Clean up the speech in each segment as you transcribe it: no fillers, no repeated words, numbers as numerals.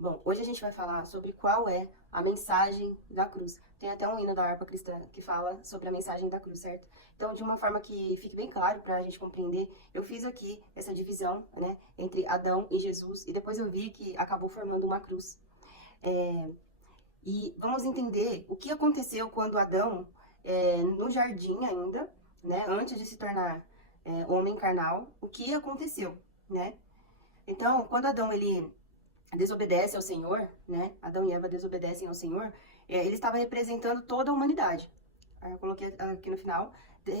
Bom, hoje a gente vai falar sobre qual é a mensagem da cruz. Tem até um hino da harpa cristã que fala sobre a mensagem da cruz, certo? Então, de uma forma que fique bem claro para a gente compreender, eu fiz aqui essa divisão, né, entre Adão e Jesus, e depois eu vi que acabou formando uma cruz. E vamos entender o que aconteceu quando Adão, no jardim ainda, né, antes de se tornar homem carnal, o que aconteceu, né? Então, quando Adão ele desobedece ao Senhor, né? Adão e Eva desobedecem ao Senhor, ele estava representando toda a humanidade. Aí eu coloquei aqui no final,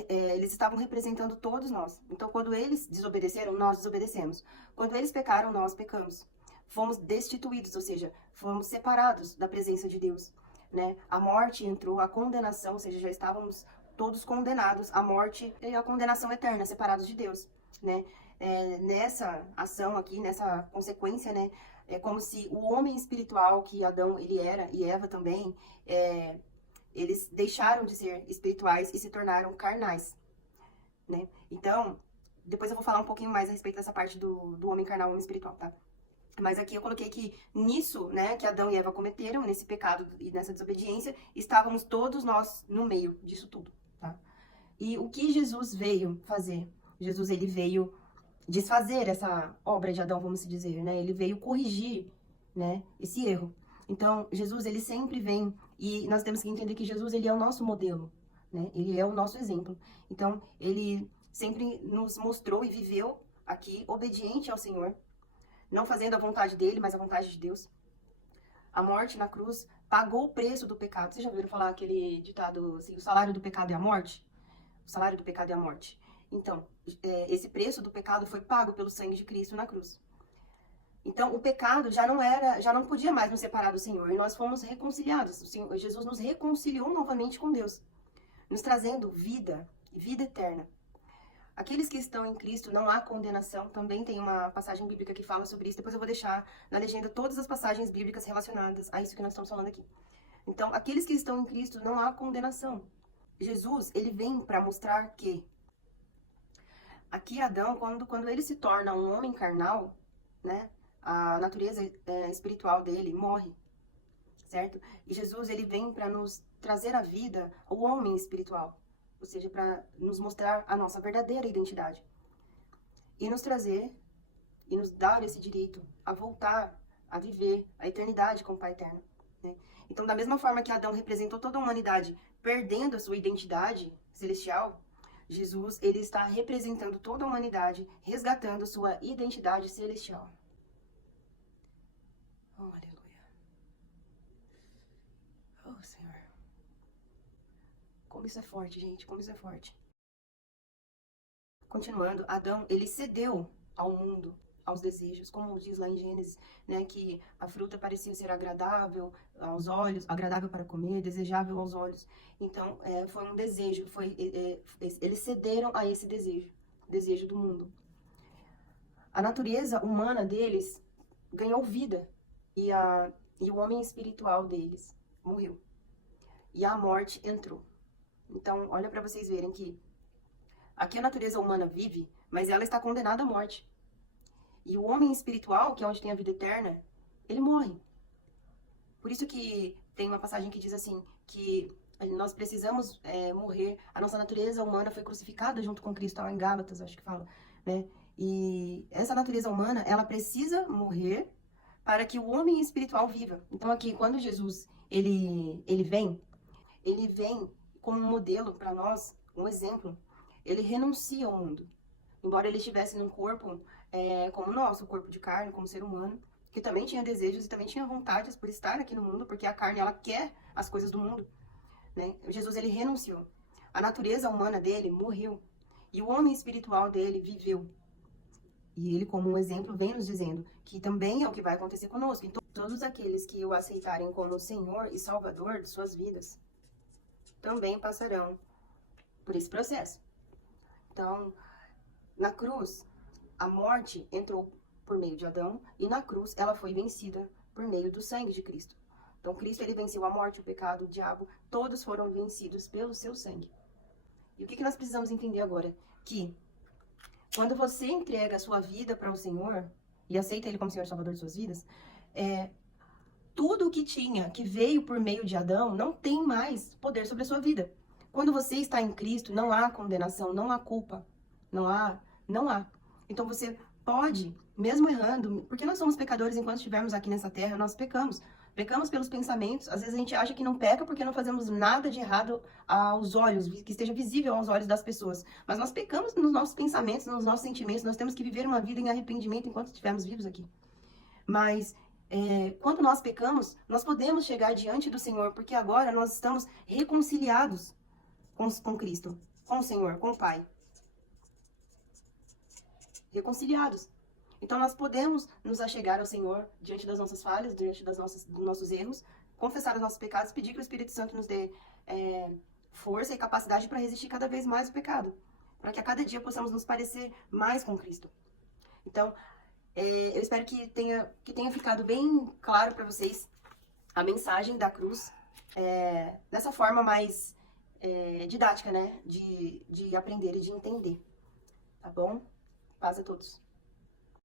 eles estavam representando todos nós. Então, quando eles desobedeceram, nós desobedecemos. Quando eles pecaram, nós pecamos. Fomos destituídos, ou seja, fomos separados da presença de Deus, né? A morte entrou, a condenação, ou seja, já estávamos todos condenados à morte e à condenação eterna, separados de Deus, né? Nessa ação aqui, nessa consequência, né? É como se o homem espiritual que Adão ele era e Eva também, eles deixaram de ser espirituais e se tornaram carnais, né? Então, depois eu vou falar um pouquinho mais a respeito dessa parte do homem carnal, homem espiritual, tá? Mas aqui eu coloquei que nisso, né, que Adão e Eva cometeram, nesse pecado e nessa desobediência, estávamos todos nós no meio disso tudo, tá? E o que Jesus veio fazer? Jesus, ele veio desfazer essa obra de Adão, vamos dizer, né? Ele veio corrigir, né, esse erro. Então, Jesus, ele sempre vem, e nós temos que entender que Jesus, ele é o nosso modelo, né? Ele é o nosso exemplo. Então, ele sempre nos mostrou e viveu aqui obediente ao Senhor, não fazendo a vontade dele, mas a vontade de Deus. A morte na cruz pagou o preço do pecado. Vocês já ouviram falar aquele ditado assim, o salário do pecado é a morte? O salário do pecado é a morte. Então, esse preço do pecado foi pago pelo sangue de Cristo na cruz. Então, o pecado já não podia mais nos separar do Senhor, e nós fomos reconciliados. O Senhor, Jesus nos reconciliou novamente com Deus, nos trazendo vida, vida eterna. Aqueles que estão em Cristo, não há condenação. Também tem uma passagem bíblica que fala sobre isso. Depois eu vou deixar na legenda todas as passagens bíblicas relacionadas a isso que nós estamos falando aqui. Então, aqueles que estão em Cristo, não há condenação. Jesus, ele vem para mostrar que aqui Adão, quando ele se torna um homem carnal, né, a natureza espiritual dele morre, certo? E Jesus, ele vem para nos trazer a vida, o homem espiritual, ou seja, para nos mostrar a nossa verdadeira identidade e nos trazer e nos dar esse direito a voltar a viver a eternidade com o Pai eterno, né? Então, da mesma forma que Adão representou toda a humanidade perdendo a sua identidade celestial, Jesus, ele está representando toda a humanidade, resgatando sua identidade celestial. Oh, aleluia. Oh, Senhor. Como isso é forte, gente, como isso é forte. Continuando, Adão, ele cedeu ao mundo, aos desejos, como diz lá em Gênesis, né, que a fruta parecia ser agradável aos olhos, agradável para comer, desejável aos olhos. Então, foi um desejo, eles cederam a esse desejo, desejo do mundo. A natureza humana deles ganhou vida e o homem espiritual deles morreu. E a morte entrou. Então, olha para vocês verem que aqui a natureza humana vive, mas ela está condenada à morte. E o homem espiritual, que é onde tem a vida eterna, ele morre. Por isso que tem uma passagem que diz assim, que nós precisamos morrer. A nossa natureza humana foi crucificada junto com Cristo, lá em Gálatas, acho que fala, né? E essa natureza humana, ela precisa morrer para que o homem espiritual viva. Então aqui, quando Jesus, ele vem como um modelo para nós, um exemplo. Ele renuncia ao mundo. Embora ele estivesse num corpo como o nosso, corpo de carne, como ser humano, que também tinha desejos e também tinha vontades por estar aqui no mundo, porque a carne, ela quer as coisas do mundo, né? Jesus, ele renunciou. A natureza humana dele morreu. E o homem espiritual dele viveu. E ele, como um exemplo, vem nos dizendo que também é o que vai acontecer conosco. Então, todos aqueles que o aceitarem como Senhor e Salvador de suas vidas, também passarão por esse processo. Então, na cruz, a morte entrou por meio de Adão e na cruz ela foi vencida por meio do sangue de Cristo. Então, Cristo, ele venceu a morte, o pecado, o diabo, todos foram vencidos pelo seu sangue. E o que nós precisamos entender agora? Que quando você entrega a sua vida para o Senhor e aceita Ele como Senhor e Salvador de suas vidas, que tinha, que veio por meio de Adão, não tem mais poder sobre a sua vida. Quando você está em Cristo, não há condenação, não há culpa. Não há. Então você pode, mesmo errando, porque nós somos pecadores enquanto estivermos aqui nessa terra, nós pecamos. Pecamos pelos pensamentos, às vezes a gente acha que não peca porque não fazemos nada de errado aos olhos, que esteja visível aos olhos das pessoas. Mas nós pecamos nos nossos pensamentos, nos nossos sentimentos, nós temos que viver uma vida em arrependimento enquanto estivermos vivos aqui. Mas quando nós pecamos, nós podemos chegar diante do Senhor, porque agora nós estamos reconciliados com Cristo, com o Senhor, com o Pai. Reconciliados. Então nós podemos nos achegar ao Senhor diante das nossas falhas, diante dos nossos erros, confessar os nossos pecados, pedir que o Espírito Santo nos dê força e capacidade para resistir cada vez mais ao pecado, para que a cada dia possamos nos parecer mais com Cristo. Então, eu espero que tenha ficado bem claro para vocês a mensagem da cruz, dessa forma mais didática, né, de aprender e de entender, tá bom? Paz a todos.